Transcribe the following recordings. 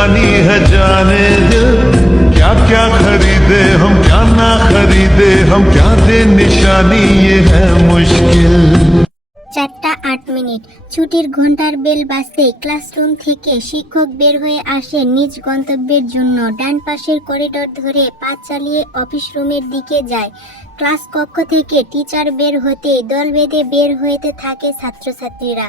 जानी है जाने दिल क्या क्या खरीदे हम क्या ना खरीदे हम क्या दे निशानी ये है मुश्किल চারটা আট মিনিট ছুটির ঘন্টার বেল বাজতেই ক্লাসরুম থেকে শিক্ষক বের হয়ে আসে নিজ গন্তব্যের জন্য ডান পাশের করিডোর ধরে পা চালিয়ে অফিস রুমের দিকে যায় ক্লাস কক্ষ থেকে টিচার বের হতেই দল বেঁধে বের হইতে থাকে ছাত্রছাত্রীরা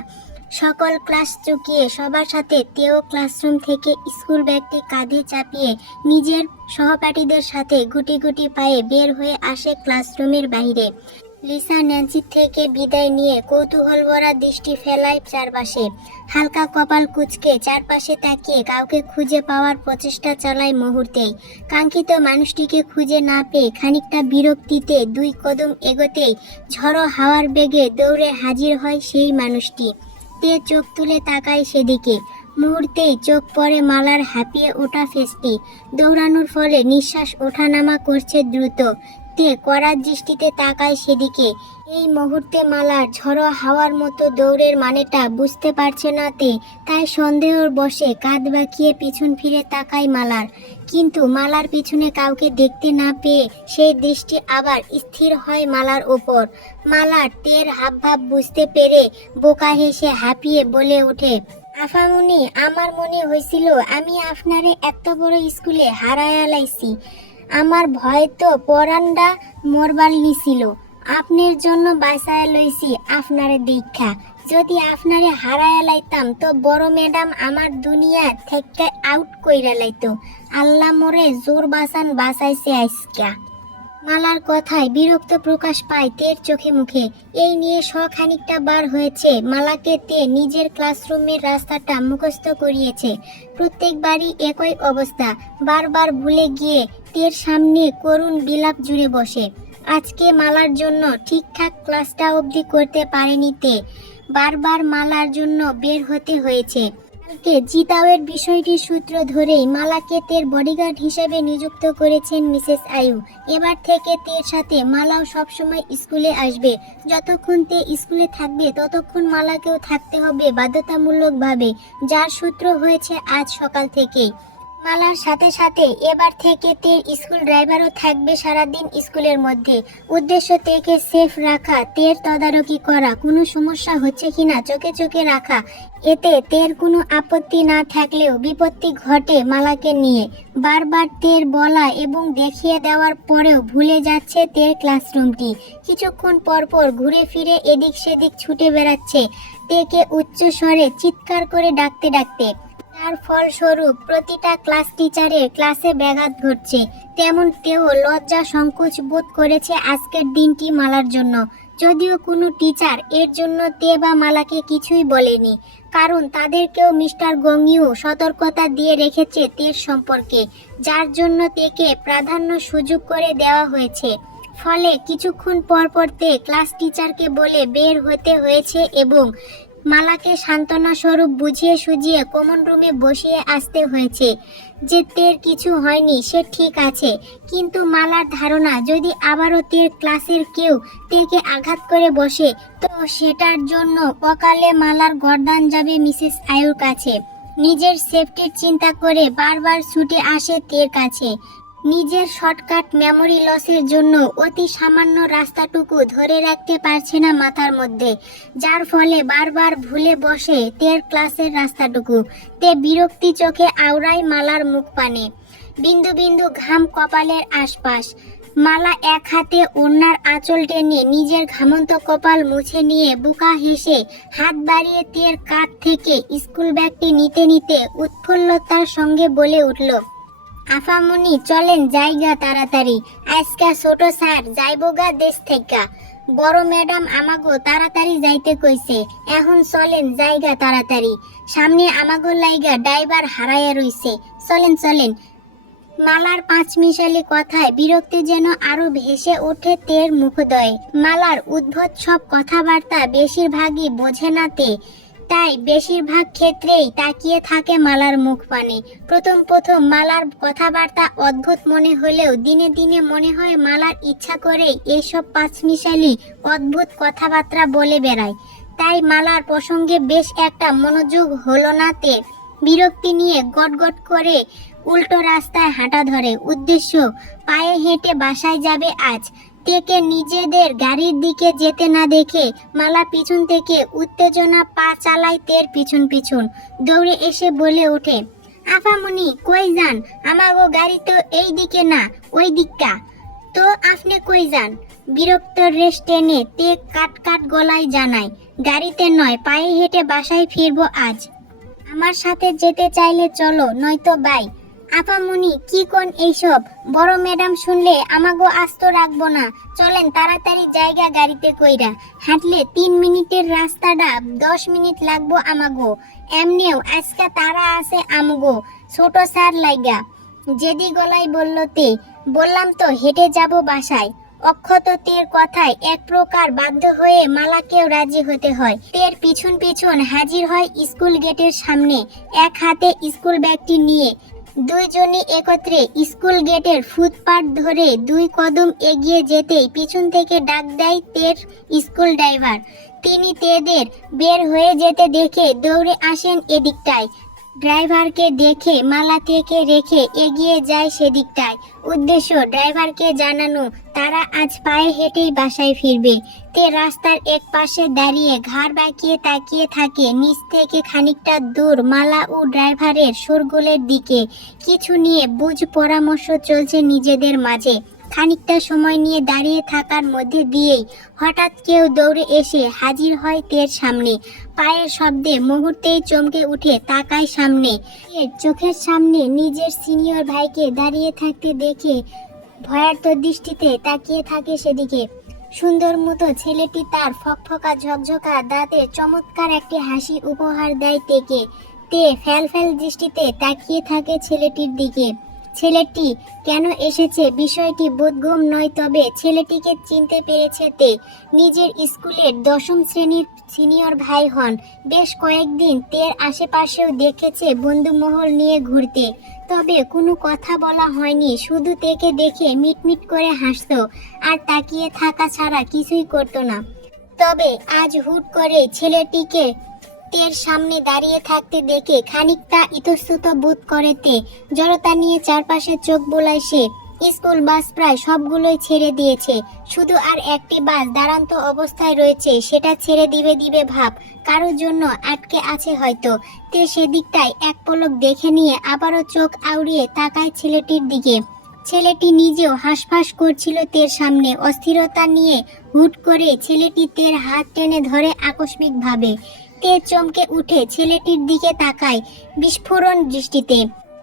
সকল ক্লাস চুকিয়ে সবার সাথে তেও ক্লাসরুম থেকে স্কুল ব্যাগটি কাঁধে চাপিয়ে নিজের সহপাঠীদের সাথে গুটি গুটি পায়ে বের হয়ে আসে ক্লাসরুমের বাইরে। লিসা ন্যান্সির থেকে বিদায় নিয়ে কৌতূহল ভরা দৃষ্টি ফেলায় চারপাশে। হালকা কপাল কুচকে চারপাশে তাকিয়ে কাউকে খুঁজে পাওয়ার প্রচেষ্টা চালায় মুহূর্তেই। কাঙ্ক্ষিত মানুষটিকে খুঁজে না পেয়ে খানিকটা বিরক্তিতে দুই কদম এগোতেই ঝড়ো হাওয়ার বেগে দৌড়ে হাজির হয় সেই মানুষটি। তে চোখ তুলে তাকায় সেদিকে। মুহূর্তেই চোখ পড়ে মালার হাঁপিয়ে ওঠা ফেসটি। দৌড়ানোর ফলে নিঃশ্বাস ওঠানামা করছে দ্রুত। তে কড়ার দৃষ্টিতে তাকায় সেদিকে। এই মুহূর্তে মালার ঝড়ো হাওয়ার মতো দৌড়ের মানেটা বুঝতে পারছে না তে। তাই সন্দেহর বসে কাঁধ বাঁকিয়ে পিছন ফিরে তাকায় মালার। কিন্তু মালার পিছনে কাউকে দেখতে না পেয়ে সেই দৃষ্টি আবার স্থির হয় মালার ওপর। মালার তের হাবভাব বুঝতে পেরে বোকা হেসে হাঁপিয়ে বলে ওঠে, আফামনি, আমার মনে হয়েছিল আমি আপনারে এত বড় স্কুলে হারায়া লাইছি। আমার ভয় তো পরান্ডা মরবার নিছিল। আপনার জন্য বাঁচায় লইছি আপনারে দীক্ষা। যদি আপনারে হারায়া লাইতাম, তো বড় ম্যাডাম আমার দুনিয়া থেকে আউট কইরা লাইতো। আল্লাহ মোরে জোর বাসান বাঁচাইছে আজকা। মালার কথায় বিরক্ত প্রকাশ পায় তের চোখে মুখে। এই নিয়ে শ খানিকটা বার হয়েছে। মালাকে তে নিজের ক্লাসরুমের রাস্তাটা মুখস্থ করিয়েছে। প্রত্যেকবারই একই অবস্থা। বারবার ভুলে গিয়ে তের সামনে করুণ বিলাপ জুড়ে বসে। আজকে মালার জন্য ঠিকঠাক ক্লাসটা অবধি করতে পারেনি তে। বারবার মালার জন্য বের হতে হয়েছে। কালকে জিতাওয়ের বিষয়টি সূত্র ধরেই মালাকে তের বডিগার্ড হিসেবে নিযুক্ত করেছেন মিসেস আয়ু এবার থেকে তের সাথে মালাও সবসময় স্কুলে আসবে। যতক্ষণ তে স্কুলে থাকবে, ততক্ষণ মালাকেও থাকতে হবে বাধ্যতামূলকভাবে, যার সূত্র হয়েছে আজ সকাল থেকেই। মালার সাথে সাথে এবার থেকে তের স্কুল ড্রাইভারও থাকবে সারাদিন স্কুলের মধ্যে। উদ্দেশ্য তেকে সেফ রাখা, তের তদারকি করা। কোনো সমস্যা হচ্ছে কিনা চোখে চোখে রাখা। এতে তের কোনো আপত্তি না থাকলেও বিপত্তি ঘটে মালাকে নিয়ে। বারবার তের বলা এবং দেখিয়ে দেওয়ার পরেও ভুলে যাচ্ছে তের ক্লাসরুমটি। কিছুক্ষণ পরপর ঘুরে ফিরে এদিক সেদিক ছুটে বেড়াচ্ছে। তেকে উচ্চ স্বরে চিৎকার করে ডাকতে ডাকতে তার ফলস্বরূপ প্রতিটা ক্লাস টিচারের ক্লাসে ব্যাঘাত ঘটছে। তেমন তেও লজ্জা সংকোচ বোধ করেছে আজকের দিনটি মালার জন্য। যদিও কোনো টিচার এর জন্য তে বা মালাকে কিছুই বলেনি, কারণ তাদেরকেও মিস্টার গঙ্গিও সতর্কতা দিয়ে রেখেছে তের সম্পর্কে, যার জন্য তেকে প্রাধান্য সুযোগ করে দেওয়া হয়েছে। ফলে কিছুক্ষণ পর পর তে ক্লাস টিচারকে বলে বের হতে হয়েছে এবং মালাকে সান্ত্বনা স্বরূপ বুঝিয়ে সুজিয়ে কমন রুমে বসিয়ে আসতে হয়েছে। যে তের কিছু হয়নি, সে ঠিক আছে। কিন্তু মালার ধারণা, যদি আবারও তের ক্লাসের কেউ তেকে আঘাত করে বসে, তো সেটার জন্য অকালে মালার গরদান যাবে মিসেস আয়ুর কাছে। নিজের সেফটির চিন্তা করে বারবার ছুটে আসে তের কাছে। নিজের শর্টকাট মেমোরি লসের জন্য অতি সামান্য রাস্তাটুকু ধরে রাখতে পারছে না মাথার মধ্যে, যার ফলে বারবার ভুলে বসে তের ক্লাসের রাস্তাটুকু, তে বিরক্তি চোখে আওড়ায় মালার মুখ পানে। বিন্দু বিন্দু ঘাম কপালের আশপাশ, মালা এক হাতে ওড়নার আঁচল টেনে নিজের ঘামন্ত কপাল মুছে নিয়ে বুকা হেসে হাত বাড়িয়ে তের কাঁধ থেকে স্কুল ব্যাগটি নিতে নিতে উৎফুল্লতার সঙ্গে বলে উঠল আফামনি, চলেন, জায়গা তাড়াতাড়ি। আজকা ছোট স্যার যাইবগা দেশ থেকে। বড় ম্যাডাম আমাগো তাড়াতাড়ি যাইতে কইছে। এখন চলেন, জায়গা তাড়াতাড়ি। সামনে আমাগো লাইগা ড্রাইভার হারাইয়া রইছে। চলেন চলেন। মালার পাঁচ মিশালি কথায় বিরক্তি যেন আরও ভেসে ওঠে তের মুখদয়ে। মালার উদ্ভট সব কথাবার্তা বেশিরভাগই বোঝে না তে। তাই বেশিরভাগ ক্ষেত্রেই তাকিয়ে থাকে মালার মুখ পানে প্রথম প্রথম মালার কথাবার্তা অদ্ভুত মনে হলেও দিনে দিনে মনে হয় মালার ইচ্ছা করেই এইসব পাঁচমিশালি অদ্ভুত কথাবার্তা বলে বেড়ায়। তাই মালার প্রসঙ্গে বেশ একটা মনোযোগ হলো না তে বিরক্তি নিয়ে গটগট করে উল্টো রাস্তায় হাঁটা ধরে। উদ্দেশ্য, পায়ে হেঁটে বাসায় যাবে আজ। তেকে নিজেদের গাড়ির দিকে যেতে না দেখে মালা পিছন থেকে উত্তেজনা পা চালায় তের পিছন পিছন। দৌড়ে এসে বলে ওঠে, আফামনি, কই যান? আমাগো গাড়ি তো এই দিকে না, ওই দিকটা। তো আপনি কই যান? বিরক্ত রেস টেনে তে কাট কাট গলায় জানায়, গাড়িতে নয়, পায়ে হেঁটে বাসায় ফিরবো আজ। আমার সাথে যেতে চাইলে চলো, নয়তো বাই। আপামনি কি কোন এইসব? বড় ম্যাডাম শুনলে আমাগো আস্ত রাখব না। চলেন তাড়াতাড়ি জায়গা গাড়িতে কইরা। হাঁটলে তিন মিনিটের রাস্তাটা, দশ মিনিট লাগবো আমাগো। এমনিও আজকে তারা আছে আমগো, ছোট স্যার লাইগা। জেদি গলায় বলল তে, বললাম তো হেঁটে যাব বাসায়। অক্ষত তের কথায় এক প্রকার বাধ্য হয়ে মালাকেও রাজি হতে হয়। তের পিছন পিছন হাজির হয় স্কুল গেটের সামনে, এক হাতে স্কুল ব্যাগটি নিয়ে। দুইজনই একত্রে স্কুল গেটের ফুটপাত ধরে দুই কদম এগিয়ে যেতেই পিছন থেকে ডাক দেয় তের স্কুল ড্রাইভার। তিনি তেদের বের হয়ে যেতে দেখে দৌড়ে আসেন এদিকটায়। ড্রাইভারকে দেখে, মালা থেকে রেখে এগিয়ে যায় সেদিকটায়। উদ্দেশ্য, ড্রাইভারকে জানানো, তারা আজ পায়ে হেঁটেই বাসায় ফিরবে। তে রাস্তার এক পাশে দাঁড়িয়ে ঘাড় বাঁকিয়ে তাকিয়ে থাকে, নিচ থেকে খানিকটা দূর মালা ও ড্রাইভারের শোরগোলের দিকে। কিছু নিয়ে বুঝ পরামর্শ চলছে নিজেদের মাঝে। খানিকটা সময় নিয়ে দাঁড়িয়ে থাকার মধ্যে দিয়েই হঠাৎ কেউ দৌড়ে এসে হাজির হয় তের সামনে। পায়ের শব্দে মুহূর্তেই চমকে উঠে তাকায় সামনে। চোখের সামনে নিজের সিনিয়র ভাইকে দাঁড়িয়ে থাকতে দেখে ভয়ার্থ দৃষ্টিতে তাকিয়ে থাকে সেদিকে। সুন্দর মতো ছেলেটি তার ফকফকা ঝকঝকা দাঁতে চমৎকার একটি হাসি উপহার দেয় তেকে। তে ফ্যাল ফ্যাল দৃষ্টিতে তাকিয়ে থাকে ছেলেটির দিকে। ছেলেটি কেন এসেছে? বিষয়টি বোধগম নয়, তবে ছেলেটিকে চিনতে পেরেছে তে। নিজের স্কুলের দশম শ্রেণির সিনিয়র ভাই হন। বেশ কয়েকদিন তের আশেপাশেও দেখেছে বন্ধুমহল নিয়ে ঘুরতে। তবে কোনো কথা বলা হয়নি, শুধু তেকে দেখে মিটমিট করে হাসতো। আর তাকিয়ে থাকা ছাড়া কিছুই করতো না। তবে আজ হুট করে ছেলেটিকে তের সামনে দাঁড়িয়ে থাকতে দেখে খানিকটা ইতস্তত বোধ করে তে। জড়তা নিয়ে চারপাশে চোখ বোলায় সে। স্কুল বাস প্রায় সবগুলোই ছেড়ে দিয়েছে। শুধু আর একটি বাস দাঁড়ান্ত অবস্থায় রয়েছে, সেটা ছেড়ে দিবে দিবে ভাব। কারোর জন্য আটকে আছে হয়তো। তে সেদিকটায় এক পলক দেখে নিয়ে আবারও চোখ আউড়িয়ে তাকায় ছেলেটির দিকে। ছেলেটি নিজেও হাঁসফাঁস করছিল তের সামনে। অস্থিরতা নিয়ে হুট করে ছেলেটি তের হাত টেনে ধরে আকস্মিকভাবে। তে চমকে উঠে ছেলেটির দিকে তাকায় বিস্ফোরণ দৃষ্টিতে।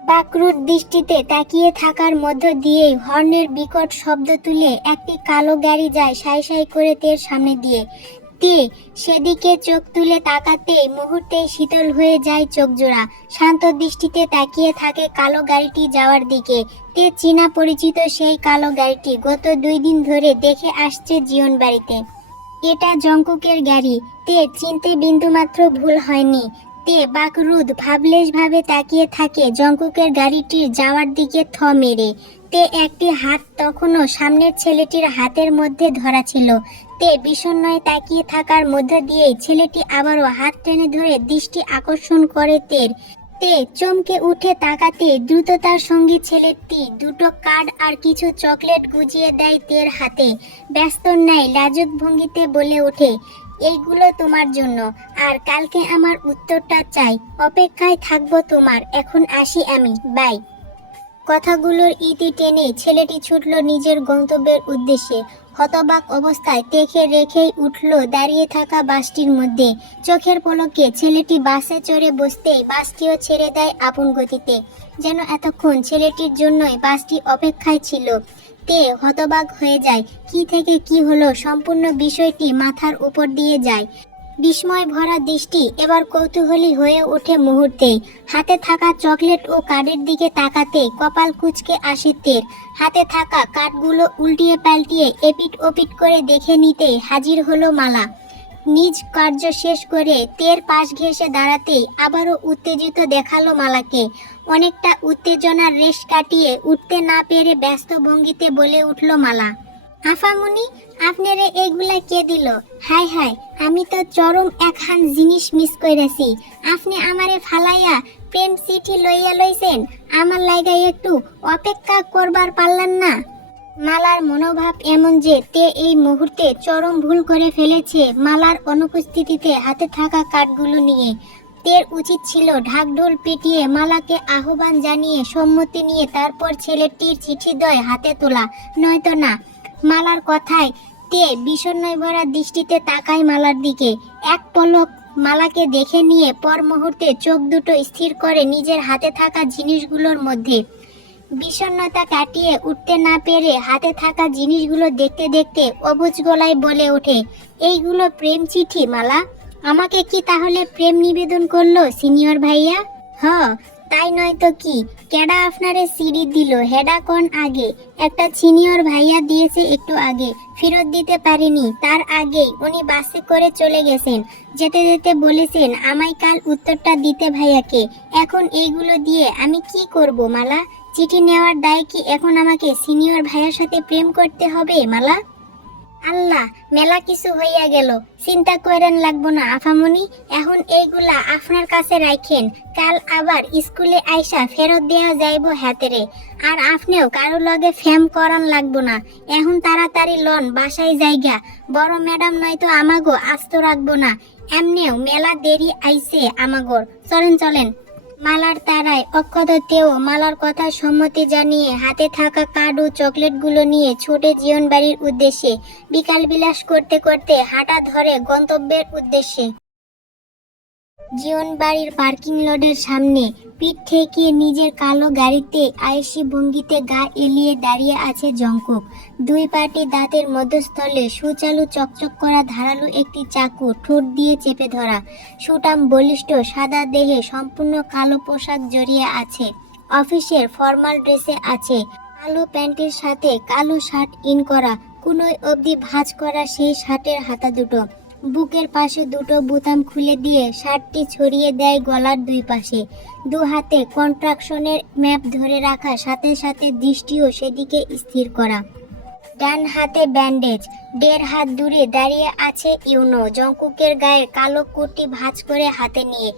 বাকরুর দৃষ্টিতে তাকিয়ে থাকার মধ্য দিয়ে হর্নের বিকট শব্দ তুলে একটি কালো গাড়ি যায় সাই সাই করে তের সামনে দিয়ে। তে সেদিকে চোখ তুলে তাকাতে মুহূর্তে শীতল হয়ে যায় চোখ জোড়া। শান্ত দৃষ্টিতে তাকিয়ে থাকে কালো গাড়িটি যাওয়ার দিকে। তে চীনা পরিচিত সেই কালো গাড়িটি গত দুই দিন ধরে দেখে আসছে জীবন বাড়িতে। এটা জঙ্কুকের গাড়ি তে চিনতে বিন্দুমাত্র ভুল হয়নি। তে বাকরুদ ভাবলেশ ভাবে তাকিয়ে থাকে জঙ্কুকের গাড়িটির যাওয়ার দিকে থ মেরে। তে একটি হাত তখনও সামনের ছেলেটির হাতের মধ্যে ধরা ছিল। তে বিষণ্ণয় তাকিয়ে থাকার মধ্য দিয়ে ছেলেটি আবারও হাত টেনে ধরে দৃষ্টি আকর্ষণ করে তের। তে চমকে উঠে তাকাতে দ্রুততার সঙ্গে ছেলেটি দুটো কার্ড আর কিছু চকলেট গুজিয়ে দেয় তের হাতে। ব্যস্ত নেয় লাজুক ভঙ্গিতে বলে ওঠে, এইগুলো তোমার জন্য। আর কালকে আমার উত্তরটা চাই। অপেক্ষায় থাকব তোমার। এখন আসি আমি। বাই। কথাগুলোর ইতি টেনে ছেলেটি ছুটল নিজের গন্তব্যের উদ্দেশ্যে। হতবাক অবস্থায় দেখে রেখেই উঠল দাঁড়িয়ে থাকা বাসটির মধ্যে। চোখের পলকে ছেলেটি বাসে চড়ে বসতেই বাসটিও ছেড়ে দেয় আপন গতিতে। যেন এতক্ষণ ছেলেটির জন্যই বাসটি অপেক্ষায় ছিল। তে হতবাক হয়ে যায়, কি থেকে কি হলো সম্পূর্ণ বিষয়টি মাথার উপর দিয়ে যায়। বিস্ময় ভরা দৃষ্টি এবার কৌতূহলী হয়ে ওঠে মুহূর্তেই। হাতে থাকা চকলেট ও কার্ডের দিকে তাকাতে কপাল কুচকে আসে তের। হাতে থাকা কার্ডগুলো উল্টিয়ে পাল্টিয়ে এপিট ওপিট করে দেখে নিতে হাজির হলো মালা। নিজ কার্য শেষ করে তের পাশ ঘেঁষে দাঁড়াতেই আবারও উত্তেজিত দেখাল মালাকে। অনেকটা উত্তেজনার রেশ কাটিয়ে উঠতে না পেরে ব্যস্ত ভঙ্গিতে বলে উঠল মালা। আফামনি, আপনারে এগুলা কে দিল? হাই হাই আমি তো চরম একখান জিনিস মিস কইরাছি। আপনি আমারে ফালাইয়া প্রেম চিঠি লইয়া লইছেন, আমার লাইগাই একটু অপেক্ষা করবার পারলেন না। মালার মনোভাব এমন যে তে এই মুহূর্তে চরম ভুল করে ফেলেছে মালার অনুপস্থিতিতে হাতে থাকা কার্ডগুলো নিয়ে। তের উচিত ছিল ঢাকঢোল পিটিয়ে মালাকে আহ্বান জানিয়ে সম্মতি নিয়ে তারপর ছেলেটির চিঠি দয় হাতে তোলা, নয়তো না। মালার কথায় তে বিষণ্ণয় ভরা দৃষ্টিতে তাকায় মালার দিকে। এক পলক মালাকে দেখে নিয়ে পর মুহূর্তে চোখ দুটো স্থির করে নিজের হাতে থাকা জিনিসগুলোর মধ্যে। বিষণ্ণতা কাটিয়ে উঠতে না পেরে হাতে থাকা জিনিসগুলো দেখতে দেখতে অবুজ গলায় বলে ওঠে, এইগুলো প্রেম চিঠি মালা? আমাকে কি তাহলে প্রেম নিবেদন করল, সিনিয়র ভাইয়া? হ তাই নয় তো কি? কেডা আপনারে সিঁড়ি দিল? হেডা কোন আগে? একটা সিনিয়র ভাইয়া দিয়েছে একটু আগে। ফেরত দিতে পারিনি। তার আগেই উনি বাসে করে চলে গেছেন। যেতে যেতে বলেছেন, আমায় কাল উত্তরটা দিতে ভাইয়াকে। এখন এইগুলো দিয়ে আমি কি করব, মালা? চিঠি নেওয়ার দায় কি এখন আমাকে সিনিয়র ভাইয়ার সাথে প্রেম করতে হবে, মালা? আল্লাহ, মেলা কিছু হইয়া গেল। চিন্তা করেন লাগবো না, আফামনি। এখন এইগুলা আপনার কাছে রাখেন কাল আবার স্কুলে আইসা ফেরত দেওয়া যাইব হাতেরে। আর আপনিও কারও লগে ফেম করান লাগবো না। এখন তাড়াতাড়ি লন, বাসায় জায়গা বড় ম্যাডাম নয়তো আমাগো আস্ত রাখব না। এমনিও মেলা দেরি আইছে আমাগোর। চলেন চলেন। মালার তারায় অক্ষততেও মালার কথা সম্মতি জানিয়ে হাতে থাকা কার্ড ও চকলেটগুলো নিয়ে ছোটে জীবনবাড়ির উদ্দেশ্যে বিকাল বিলাস করতে করতে হাঁটা ধরে গন্তব্যের উদ্দেশ্যে। জীবন বাড়ির পার্কিং লটের সামনে পিঠ থেকে নিজের কালো গাড়িতে আয়েসি ভঙ্গিতে গা এলিয়ে দাঁড়িয়ে আছে জঙ্কুক। দুই পাটি দাঁতের মধ্যস্থলে সুচালু চকচক করা ধারালো একটি চাকু ঠোঁট দিয়ে চেপে ধরা। সুটাম বলিষ্ঠ সাদা দেহে সম্পূর্ণ কালো পোশাক জড়িয়ে আছে। অফিসের ফর্মাল ড্রেসে আছে। কালো প্যান্টের সাথে কালো শার্ট ইন করা। কুনোই অবধি ভাঁজ করা সেই শার্টের হাতা দুটো। বুকের পাশে দুটো বোতাম খুলে দিয়ে শার্টটি ছড়িয়ে দেয় গলার দুই পাশে। দু হাতে কন্ট্রাকশনের ম্যাপ ধরে রাখা, সাথে সাথে দৃষ্টিও সেদিকে স্থির করা। ডান হাতে ব্যান্ডেজ, দেড় হাত দূরে দাঁড়িয়ে আছে ইউনো জঙ্কুকের গায়ে কালো কুর্তি ভাঁজ করে হাতে নিয়ে।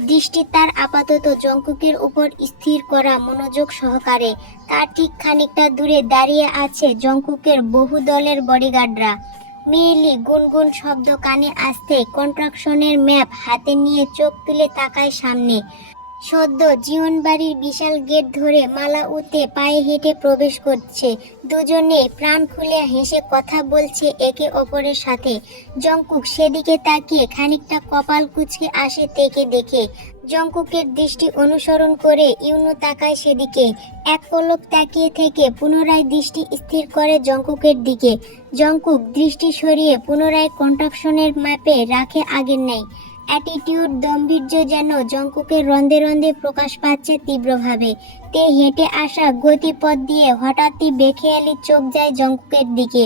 দৃষ্টি তার আপাতত জঙ্কুকের উপর স্থির করা মনোযোগ সহকারে। তার ঠিক খানিকটা দূরে দাঁড়িয়ে আছে জঙ্কুকের বহু দলের বডিগার্ডরা। মেয়েলি গুনগুন শব্দ কানে আসতে কন্ট্রাকশনের ম্যাপ হাতে নিয়ে চোখ তুলে তাকায় সামনে। সদ্য জীবন বাড়ির বিশাল গেট ধরে মালা উতে পায়ে হেঁটে প্রবেশ করছে। দুজনে প্রাণ খুলে হেসে কথা বলছে একে অপরের সাথে। জঙ্কুক সেদিকে তাকিয়ে খানিকটা কপাল কুচকে আসে তেকে দেখে। জঙ্কুকের দৃষ্টি অনুসরণ করে ইউনো তাকায় সেদিকে। এক পলক তাকিয়ে থেকে পুনরায় দৃষ্টি স্থির করে জঙ্কুকের দিকে। জঙ্কুক দৃষ্টি সরিয়ে পুনরায় কন্ট্রাকশনের ম্যাপে রাখে আগের নেই অ্যাটিটিউড দম্ভীর্য যেন জঙ্কুকের রন্ধে রন্ধে প্রকাশ পাচ্ছে তীব্রভাবে। তে হেঁটে আসা গতিপথ দিয়ে হঠাৎই বেখেয়ালি চোখ যায় জঙ্কুকের দিকে।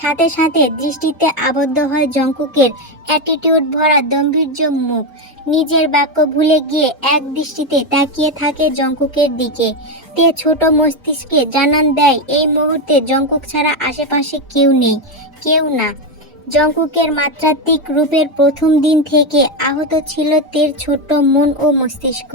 সাথে সাথে দৃষ্টিতে আবদ্ধ হয় জঙ্কুকের অ্যাটিটিউড ভরা গম্ভীর্য মুখ। নিজের বাক্য ভুলে গিয়ে এক দৃষ্টিতে তাকিয়ে থাকে জঙ্কুকের দিকে। তে ছোট মস্তিষ্কে জানান দেয়, এই মুহূর্তে জঙ্কুক ছাড়া আশেপাশে কেউ নেই, কেউ না। জঙ্কুকের মাত্রাত্মিক রূপের প্রথম দিন থেকে আহত ছিল তের ছোট্ট মন ও মস্তিষ্ক।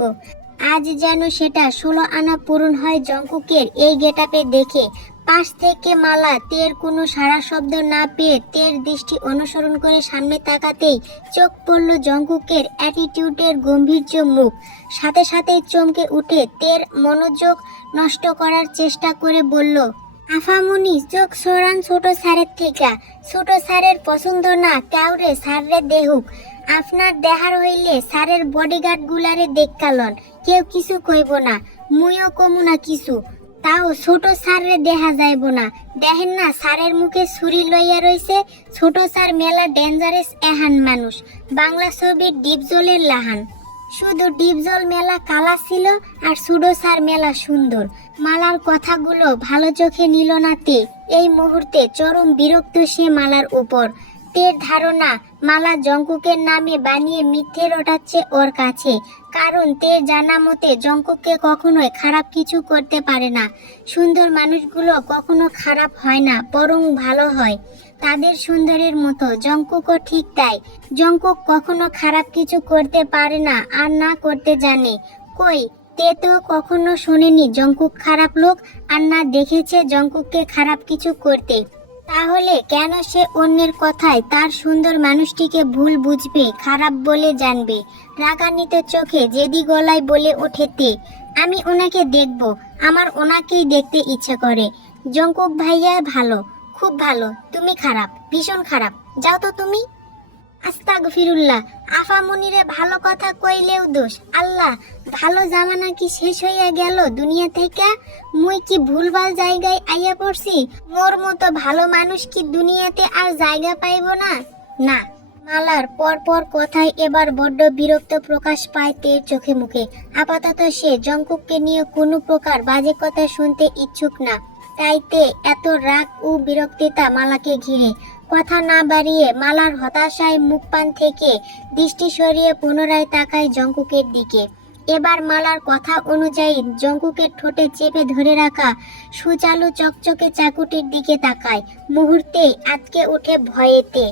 আজ যেন সেটা ষোলো আনা পূরণ হয় জঙ্কুকের এই গেটাপে দেখে। পাশ থেকে মালা, তের কোনো সারা শব্দ না পেয়ে তের দৃষ্টি অনুসরণ করে সামনে তাকাতেই চোখ পড়ল জঙ্কুকের অ্যাটিটিউডের গম্ভীর্য মুখ। সাথে সাথে চমকে উঠে তের মনোযোগ নষ্ট করার চেষ্টা করে বলল, আফামনি, চোখ সরান ছোট স্যারের থেকে। ছোট স্যারের পছন্দ না, কাউরে স্যাররে দেহুক আপনার দেহার হইলে স্যারের বডিগার্ড গুলারে দেখকালন কেউ কিছু কইব না। মুইও কমু না কিছু। তাও ছোট স্যাররে দেখা যাইব না। দেখেন না, স্যারের মুখে ছুরি লইয়া রইছে, ছোট স্যার মেলা ডেঞ্জারাস এহান মানুষ। বাংলা ছবির ডিপজলের লাহান। শুধু ডিপজল মেলা কালা ছিল আর সুডো স্যার মেলা সুন্দর। মালার কথাগুলো ভালো চোখে নিল না তে। এই মুহূর্তে চরম বিরক্ত সে মালার উপর। তের ধারণা মালা জঙ্কুকের নামে বানিয়ে মিথ্যে রটাচ্ছে ওর কাছে। কারণ তে জানা মতে জঙ্কুককে কখনোই খারাপ কিছু করতে পারে না। সুন্দর মানুষগুলো কখনো খারাপ হয় না, বরং ভালো হয়। তাদের সুন্দরের মতো, জঙ্কুকও ঠিক তাই। জঙ্কুক কখনো খারাপ কিছু করতে পারে না আর না করতে জানে। কই, তে তো কখনো শোনেনি জঙ্কুক খারাপ লোক আর না দেখেছে জঙ্কুককে খারাপ কিছু করতে। তাহলে কেন সে অন্যের কথায় তার সুন্দর মানুষটিকে ভুল বুঝবে, খারাপ বলে জানবে? রাগান্বিত চোখে যেদি গলায় বলে ওঠে তে, আমি ওনাকে দেখব, আমার ওনাকেই দেখতে ইচ্ছে করে। জঙ্কুক ভাইয়া ভালো, খুব ভালো, তুমি খারাপ, ভীষণ খারাপ। যাও তো তুমি। আস্তাগ ফিরুল্লাহ আফামনিরে ভালো কথা কইলেও দোষ। আল্লাহ, ভালো জামানা কি শেষ হইয়া গেল দুনিয়া থেকে? মুই কি ভুলভাল জায়গায় আইয়া পড়ছি? মোর মতো ভালো মানুষ কি দুনিয়াতে আর জায়গা পাইব না? না। মালার পর পর কথায় এবার বড্ড বিরক্ত প্রকাশ পায় তের চোখে মুখে। আপাতত সে জঙ্কুককে নিয়ে কোনো প্রকার বাজে কথা শুনতে ইচ্ছুক না। তাইতে এত রাগ ও বিরক্তিতা মালাকে ঘিরে। কথা না বাড়িয়ে মালার হতাশায় মুখ পান থেকে দৃষ্টি সরিয়ে পুনরায় তাকায় জঙ্কুকের দিকে। এবার মালার কথা অনুযায়ী জঙ্কুকের ঠোঁটে চেপে ধরে রাখা সুচালু চকচকে চাকুটির দিকে তাকায়। মুহূর্তে আটকে ওঠে ভয়েতে।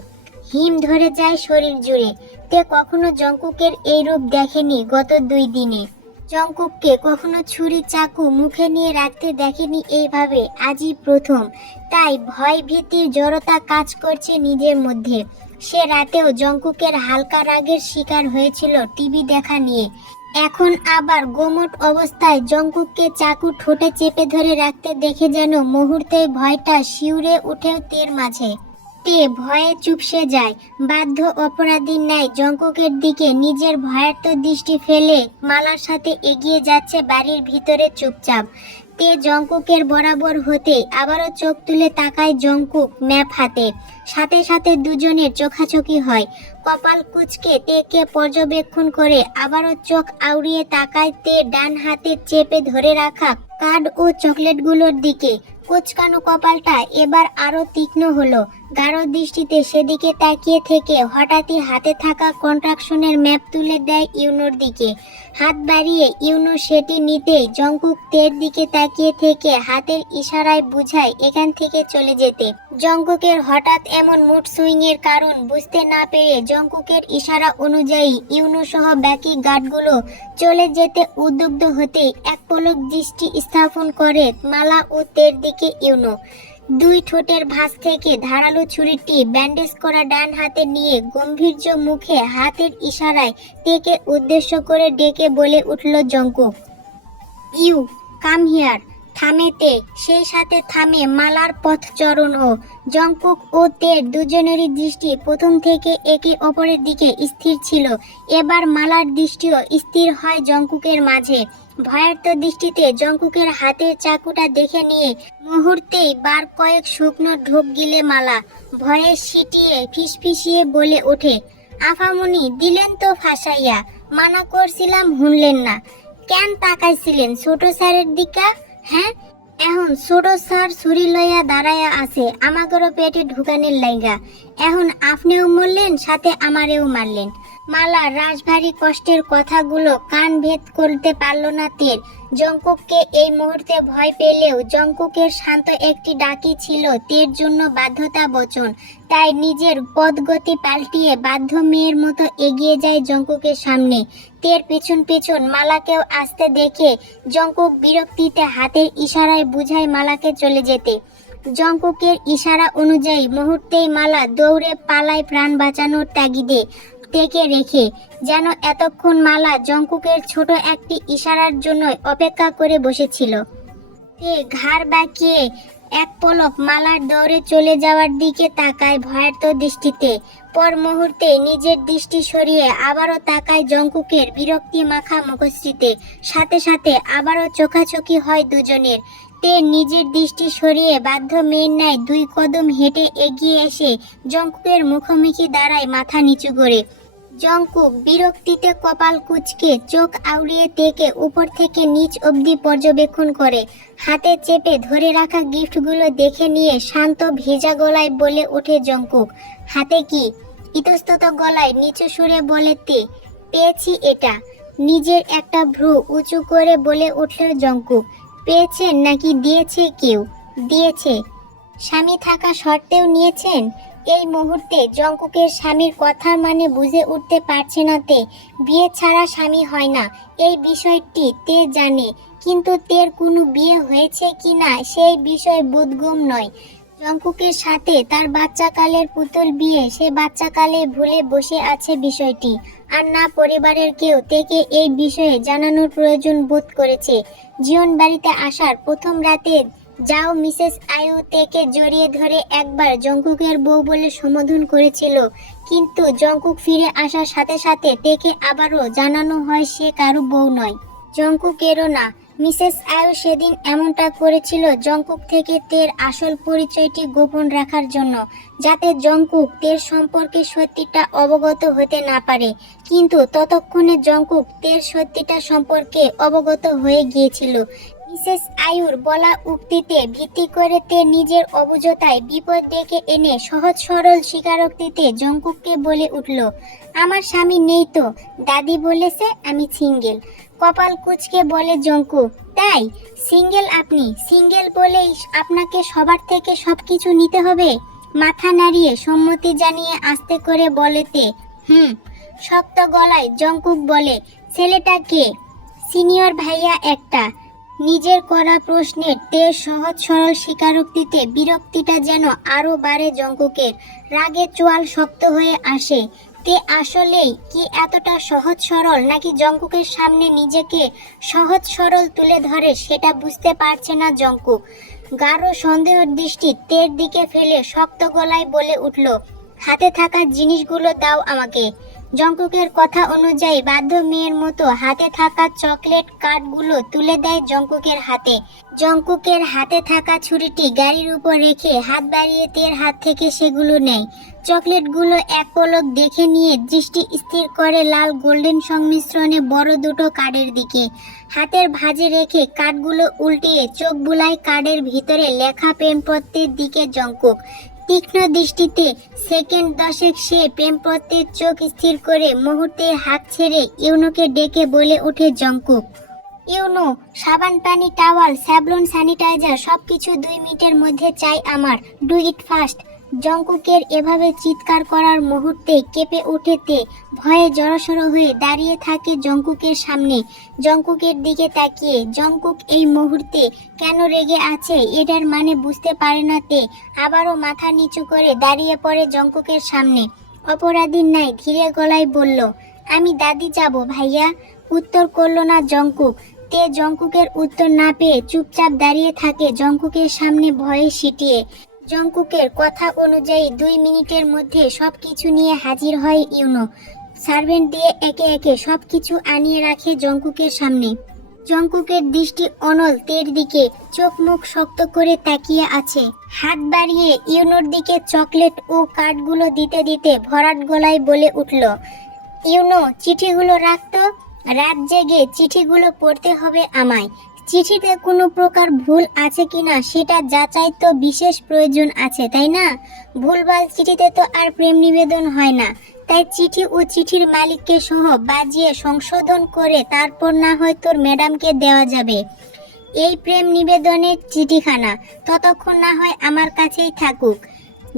হিম ধরে যায় শরীর জুড়ে। তে কখনো জঙ্কুকের এই রূপ দেখেনি গত দুই দিনে। জঙ্কুককে কখনো ছুরি চাকু মুখে নিয়ে রাখতে দেখেনি এইভাবে, আজই প্রথম। তাই ভয় ভীতির জড়তা কাজ করছে নিজের মধ্যে। সে রাতেও জঙ্কুকের হালকা রাগের শিকার হয়েছিল টিভি দেখা নিয়ে। এখন আবার গোমট অবস্থায় জঙ্কুককে চাকু ঠোঁটে চেপে ধরে রাখতে দেখে যেন মুহূর্তে ভয়টা শিউরে উঠেও তের মাঝে। তে ভয়ে চুপসে যায়। বাধ্য অপরাধীর ন্যায় জঙ্ককের দিকে নিজের ভয়ার্ত দৃষ্টি ফেলে মালার সাথে এগিয়ে যাচ্ছে বাড়ির ভিতরে চুপচাপ। তে জঙ্কুকের বরাবর হতে আবারও চোখ তুলে তাকায় জঙ্কুক ম্যাপ হাতে। সাথে সাথে দুজনের চোখাচোখি হয়। কপাল কুচকে তেকে পর্যবেক্ষণ করে, আবারও চোখ আউড়িয়ে তাকায় তে ডান হাতে চেপে ধরে রাখা কার্ড ও চকলেটগুলোর দিকে। কুচকানো কপালটা এবার আরও তীক্ষ্ণ হলো। গাঢ় দৃষ্টিতে সেদিকে তাকিয়ে থেকে হঠাৎই হাতে থাকা কন্ট্রাকশনের ম্যাপ তুলে দেয় ইউনোর দিকে। হাত বাড়িয়ে ইউনো সেটি নিতেই জঙ্কুক তের দিকে তাকিয়ে থেকে হাতের ইশারায় বুঝায় এখান থেকে চলে যেতে। জঙ্কুকের হঠাৎ এমন মুড সুইংয়ের কারণ বুঝতে না পেরে জঙ্কুকের ইশারা অনুযায়ী ইউনো সহ বাকি গার্ডগুলো চলে যেতে উদ্যুগ্ধ হতে এক পলক দৃষ্টি স্থাপন করে মালা ও তের দিকে ইউনো। দুই ঠোঁটের ভাঁজ থেকে ধারালো ছুরিটি ব্যান্ডেজ করা ডান হাতে নিয়ে গম্ভীর্য মুখে হাতের ইশারায় তেকে উদ্দেশ্য করে ডেকে বলে উঠল জঙ্কুক ইউ, কাম হিয়ার। থামেতে, সেই সাথে থামে মালার পথচরণ ও জঙ্কুক ও তের দুজনেরই দৃষ্টি প্রথম থেকে একে অপরের দিকে স্থির ছিল। এবার মালার দৃষ্টিও স্থির হয় জঙ্কুকের মাঝে। ভয়ার্ত দৃষ্টিতে জঙ্কুকের হাতের চাকুটা দেখে নিয়ে মুহূর্তেই বার কয়েক শুকনো ঢোক গিলে মালা। ভয়ে সিটিয়ে ফিসফিসিয়ে বলে ওঠে, আফামনি, দিলেন তো ফাঁসাইয়া, মানা করছিলাম শুনলেন না। কেন তাকাইছিলেন ছোট স্যারের দিকা? হ্যাঁ? এখন ছোট সার ছুরি লইয়া দাঁড়াইয়া আছে, আমাগরও পেটে ঢুকানের লাইগা। এখন আপনিও মরলেন, সাথে আমারেও মারলেন। মালা রাজভারী কষ্টের কথাগুলো কান ভেদ করতে পারল না তের। জঙ্কুককে এই মুহূর্তে ভয় পেলেও জঙ্কুকের শান্ত একটি ডাকি ছিল তের জন্য বাধ্যতা বচন তাই নিজের পদগতি পাল্টিয়ে বাধ্য মেয়ের মতো এগিয়ে যায় জঙ্কুকের সামনে। তের পিছন পিছন মালাকেও আসতে দেখে জঙ্কুক বিরক্তিতে হাতের ইশারায় বুঝায় মালাকে চলে যেতে। জঙ্কুকের ইশারা অনুযায়ী মুহূর্তেই মালা দৌড়ে পালায় প্রাণ বাঁচানোর তাগিদে। টেকে রেখে, যেন এতক্ষণ মালা জঙ্কুকের ছোট একটি ইশারার জন্য অপেক্ষা করে বসেছিল। তে ঘাড় বাঁকিয়ে এক পলক মালার দৌড়ে চলে যাওয়ার দিকে তাকায় ভয়ার্ত দৃষ্টিতে। পর মুহূর্তে নিজের দৃষ্টি সরিয়ে আবারও তাকায় জঙ্কুকের বিরক্তি মাখা মুখশ্রীতে। সাথে সাথে আবারও চোখাচোখি হয় দুজনের। তে নিজের দৃষ্টি সরিয়ে বাধ্য মেয়ের ন্যায় দুই কদম হেঁটে এগিয়ে এসে জঙ্কুকের মুখোমুখি দাঁড়ায় মাথা নিচু করে। জঙ্কুক বিরক্তিতে কপাল কুচকে, চোখ আউড়িয়ে তেকে উপর থেকে নিচ অবধি পর্যবেক্ষণ করে। হাতে চেপে ধরে রাখা গিফটগুলো দেখে নিয়ে শান্ত ভেজা গলায় বলে ওঠে জঙ্কুক হাতে কি? ইতস্তত গলায় নিচু সুরে বলে, তে, পেয়েছি এটা। নিজের একটা ভ্রু উঁচু করে বলে উঠল জঙ্কুক পেয়েছেন নাকি দিয়েছে কেউ? দিয়েছে। স্বামী থাকা সত্ত্বেও নিয়েছেন? এই মুহূর্তে জঙ্কুকের স্বামীর কথা মানে বুঝে উঠতে পারছে না তে। বিয়ে ছাড়া স্বামী হয় না। এই বিষয়টি তে জানে। কিন্তু তের কোনো বিয়ে হয়েছে কি না, সেই বিষয় বোধগম নয়। জঙ্কুকের সাথে তার বাচ্চাকালের পুতুল বিয়ে, সে বাচ্চাকালে ভুলে বসে আছে বিষয়টি। আর না পরিবারের কেউ তেকে এই বিষয়ে জানানোর প্রয়োজন বোধ করেছে। জীবন বাড়িতে আসার প্রথম রাতে যাও মিসেস আয়ু তেকে জড়িয়ে ধরে একবার জঙ্কুকের বউ বলে সম্বোধন করেছিল। কিন্তু জঙ্কুক ফিরে আসার সাথে সাথে তেকে আবারও জানানো হয় সে কারও বউ নয়। জঙ্কুকেরও না। মিসেস আয়ু সেদিন এমনটা করেছিল জঙ্কুক থেকে তের আসল পরিচয়টি গোপন রাখার জন্য, যাতে জঙ্কুক তের সম্পর্কে সত্যিটা অবগত হতে না পারে। কিন্তু ততক্ষণে জঙ্কুক তের সত্যিটা সম্পর্কে অবগত হয়ে গিয়েছিল। মিসেস আয়ুর বলা উক্তিতে ভিত্তি করে তে নিজের অবুঝতায় বিপদ ডেকে এনে সহজ সরল স্বীকারোক্তিতে জঙ্কুককে বলে উঠল, আমার স্বামী নেই তো। দাদি বলেছে আমি সিঙ্গেল। কপাল কুচকে বলে জঙ্কু তাই? সিঙ্গেল আপনি? সিঙ্গেল বলেই আপনাকে সবার থেকে সব কিছু নিতে হবে? মাথা নাড়িয়ে সম্মতি জানিয়ে আস্তে করে বলেতে হুম। শক্ত গলায় জঙ্কুক বলে, ছেলেটা কে? সিনিয়র ভাইয়া একটা। নিজের করা প্রশ্নের তের সহজ সরল স্বীকারোক্তিতে বিরক্তিটা যেন আরও বাড়ে জঙ্কুকের। রাগে চোয়াল শক্ত হয়ে আসে। তে আসলেই কি এতটা সহজ সরল নাকি জঙ্কুকের সামনে নিজেকে সহজ সরল তুলে ধরে সেটা বুঝতে পারছে না জঙ্কুক গাঢ় সন্দেহের দৃষ্টি তের দিকে ফেলে শক্ত গলায় বলে উঠল, হাতে থাকা জিনিসগুলো দাও আমাকে। জঙ্কুকের কথা অনুযায়ী বাধ্য মেয়ের মতো হাতে থাকা চকলেট কার্ডগুলো তুলে দেয় জঙ্কুকের হাতে। জঙ্কুকের হাতে থাকা ছুরিটি গাড়ির উপর রেখে হাত বাড়িয়ে তের হাত থেকে সেগুলো নেয়। চকলেটগুলো এক পলক দেখে নিয়ে দৃষ্টি স্থির করে লাল গোল্ডেন সংমিশ্রণে বড় দুটো কার্ডের দিকে। হাতের ভাঁজে রেখে কার্ডগুলো উল্টিয়ে চোখ বুলায় কার্ডের ভিতরে লেখা প্রেমপত্রের দিকে জঙ্কুক। তীক্ষ্ণ দৃষ্টিতে সেকেন্ড দশেক সে প্রেমপত্রের চোখ স্থির করে মুহূর্তে হাত ছেড়ে ইউনোকে ডেকে বলে ওঠে জঙ্কুক ইউনো, সাবান, পানি, টাওয়াল, স্যাবলন, স্যানিটাইজার সব কিছু দুই মিনিটের মধ্যে চাই আমার। Do it fast. জঙ্কুকের এভাবে চিৎকার করার মুহূর্তে কেঁপে উঠেতে ভয়ে জড়সড় হয়ে দাঁড়িয়ে থাকে জঙ্কুকের সামনে। জঙ্কুকের দিকে তাকিয়ে জঙ্কুক এই মুহূর্তে কেন রেগে আছে এটার মানে বুঝতে পারে না তে। আবারও মাথা নিচু করে দাঁড়িয়ে পড়ে জঙ্কুকের সামনে। অপরাধীর নাই ধীরে গলায় বলল, আমি দাদি যাব ভাইয়া। উত্তর করল না জঙ্কুক। তে জঙ্কুকের উত্তর না পেয়ে চুপচাপ দাঁড়িয়ে থাকে জঙ্কুকের সামনে ভয়ে সিটিয়ে। জঙ্কুকের কথা অনুযায়ী দুই মিনিটের মধ্যে সব কিছু নিয়ে হাজির হয় ইউনো। সার্ভেন্ট দিয়ে একে একে সবকিছু আনিয়ে রাখে জঙ্কুকের সামনে। জঙ্কুকের দৃষ্টি অনল তের দিকে, চোখ মুখ শক্ত করে তাকিয়ে আছে। হাত বাড়িয়ে ইউনোর দিকে চকলেট ও কার্ডগুলো দিতে দিতে ভরাট গলায় বলে উঠল, ইউনো, চিঠিগুলো রাখতো রাত জেগে চিঠিগুলো পড়তে হবে আমায়। চিঠিতে কোনো প্রকার ভুল আছে কিনা সেটা যাচাই তো বিশেষ প্রয়োজন আছে, তাই না? ভুলভাল চিঠিতে তো আর প্রেম নিবেদন হয় না। তাই চিঠি ও চিঠির মালিককে সহ বাজিয়ে সংশোধন করে তারপর না হয় তোর ম্যাডামকে দেওয়া যাবে। এই প্রেম নিবেদনের চিঠিখানা ততক্ষণ না হয় আমার কাছেই থাকুক।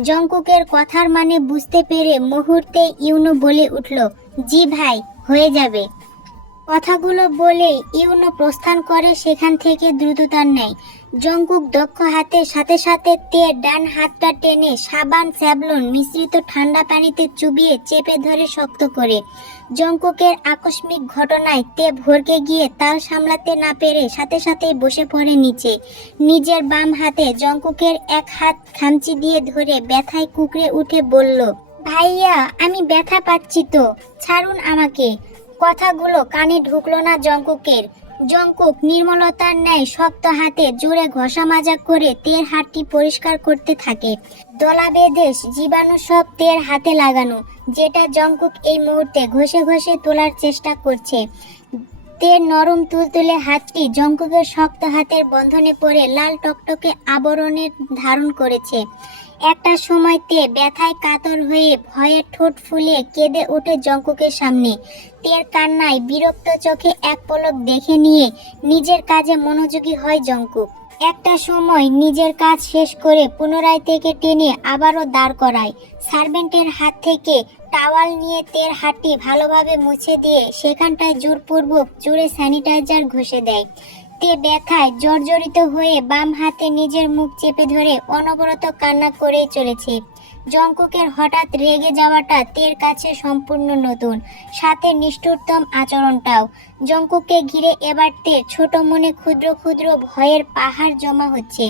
জঙ্কুকের কথার মানে বুঝতে পেরে মুহূর্তে ইউনো বলে উঠল, জি ভাই, হয়ে যাবে। কথাগুলো বলে ইউনো প্রস্থান করে সেখান থেকে দ্রুততার নেয় জঙ্কুক দক্ষ হাতের সাথে সাথে তে ডান হাতটা টেনে সাবান, স্যাবলন মিশ্রিত ঠান্ডা পানিতে চুবিয়ে চেপে ধরে শক্ত করে। জঙ্কুকের আকস্মিক ঘটনায় তে ভরকে গিয়ে তাল সামলাতে না পেরে সাথে সাথেই বসে পড়ে নিচে। নিজের বাম হাতে জঙ্কুকের এক হাত খামচি দিয়ে ধরে ব্যথায় কুকড়ে উঠে বলল, ভাইয়া, আমি ব্যথা পাচ্ছি তো, ছাড়ুন আমাকে। কথাগুলো কানে ঢুকলো না জঙ্কুকের। জঙ্কুক নির্মলতার ন্যায় শক্ত হাতে জোরে ঘষা মাজা করে তের হাতটি পরিষ্কার করতে থাকে। দলা বেঁধে জীবাণু সব তের হাতে লাগানো, যেটা জঙ্কুক এই মুহূর্তে ঘষে ঘষে তোলার চেষ্টা করছে। তের নরম তুলতুলে হাতটি জঙ্কুকের শক্ত হাতের বন্ধনে পড়ে লাল টকটকে আবরণের ধারণ করেছে। একটা সময়তে ব্যথায় কাতর হয়ে ভয়ে ঠোঁট ফুলে কেঁদে ওঠে জঙ্কুকের সামনে। তের কান্নায় বিরক্ত চোখে এক পলক দেখে নিয়ে নিজের কাজে মনোযোগী হয় জঙ্কুক। একটা সময় নিজের কাজ শেষ করে পুনরায় থেকে টেনে আবারও দাঁড় করায়। সার্ভেন্টের হাত থেকে টাওয়াল নিয়ে তের হাতটি ভালোভাবে মুছে দিয়ে সেখানটায় জোরপূর্বক জুড়ে স্যানিটাইজার ঘষে দেয়। তে ব্যথায় জর্জরিত হয়ে বাম হাতে নিজের মুখ চেপে ধরে অনবরত কান্না করেই চলেছে। জঙ্কুকের হঠাৎ রেগে যাওয়াটা তের কাছে সম্পূর্ণ নতুন, সাথে নিষ্ঠুরতম আচরণটাও। জঙ্কুককে ঘিরে এবার তের ছোট মনে ক্ষুদ্র ক্ষুদ্র ভয়ের পাহাড় জমা হচ্ছে।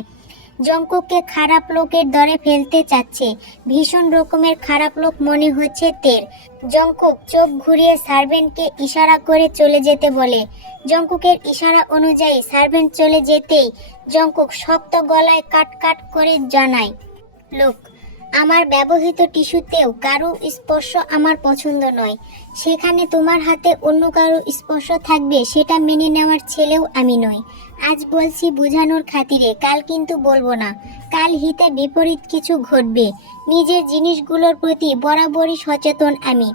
জঙ্কুককে খারাপ লোকের দরে ফেলতে চাচ্ছে। ভীষণ রকমের খারাপ লোক মনে হচ্ছে তের। জঙ্কুক চোখ ঘুরিয়ে সার্ভেন্টকে ইশারা করে চলে যেতে বলে। জঙ্কুকের ইশারা অনুযায়ী সার্ভেন্ট চলে যেতেই জঙ্কুক শক্ত গলায় কাট কাট করে জানায়, লোক, আমার ব্যবহৃত টিস্যুতেও কারও স্পর্শ আমার পছন্দ নয়। সেখানে তোমার হাতে অন্য কারও স্পর্শ থাকবে, সেটা মেনে নেওয়ার ছেলেও আমি নই। আজ বলছি বোঝানোর খাতিরে, কাল কিন্তু বলব না। কাল হিতে বিপরীত কিছু ঘটবে। নিজের জিনিসগুলোর প্রতি বরাবরই সচেতন আমি।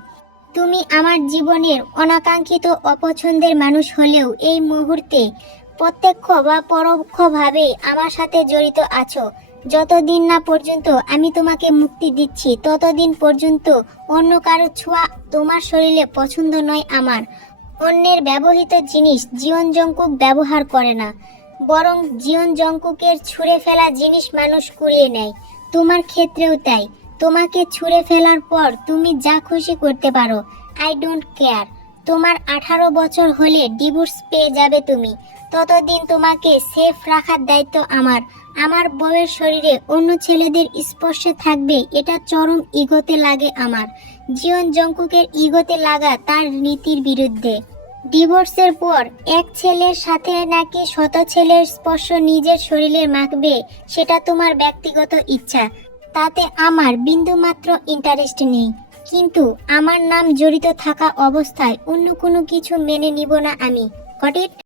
তুমি আমার জীবনের অনাকাঙ্ক্ষিত অপছন্দের মানুষ হলেও এই মুহূর্তে প্রত্যক্ষ বা পরোক্ষভাবে আমার সাথে জড়িত আছো। যতদিন না পর্যন্ত আমি তোমাকে মুক্তি দিচ্ছি, ততদিন পর্যন্ত অন্য কারও ছোঁয়া তোমার শরীরে পছন্দ নয় আমার। অন্যের ব্যবহৃত জিনিস জীবন জঙ্কুক ব্যবহার করে না, বরং জীবন জঙ্কুকের ছুঁড়ে ফেলা জিনিস মানুষ কুড়িয়ে নেয়। তোমার ক্ষেত্রেও তাই। তোমাকে ছুঁড়ে ফেলার পর তুমি যা খুশি করতে পারো আই ডোন্ট কেয়ার তোমার আঠারো বছর হলে ডিভোর্স পেয়ে যাবে তুমি। ততদিন তোমাকে সেফ রাখার দায়িত্ব আমার। আমার বউয়ের শরীরে অন্য ছেলেদের স্পর্শে থাকবে, এটা চরম ইগোতে লাগে আমার। জীবন জঙ্কুকের ইগোতে লাগা তার নীতির বিরুদ্ধে। ডিভোর্সের পর এক ছেলের সাথে নাকি শত ছেলের স্পর্শ নিজের শরীরে মাখবে, সেটা তোমার ব্যক্তিগত ইচ্ছা। তাতে আমার বিন্দুমাত্র ইন্টারেস্ট নেই। কিন্তু আমার নাম জড়িত থাকা অবস্থায় অন্য কোনো কিছু মেনে নিব না আমি। Got it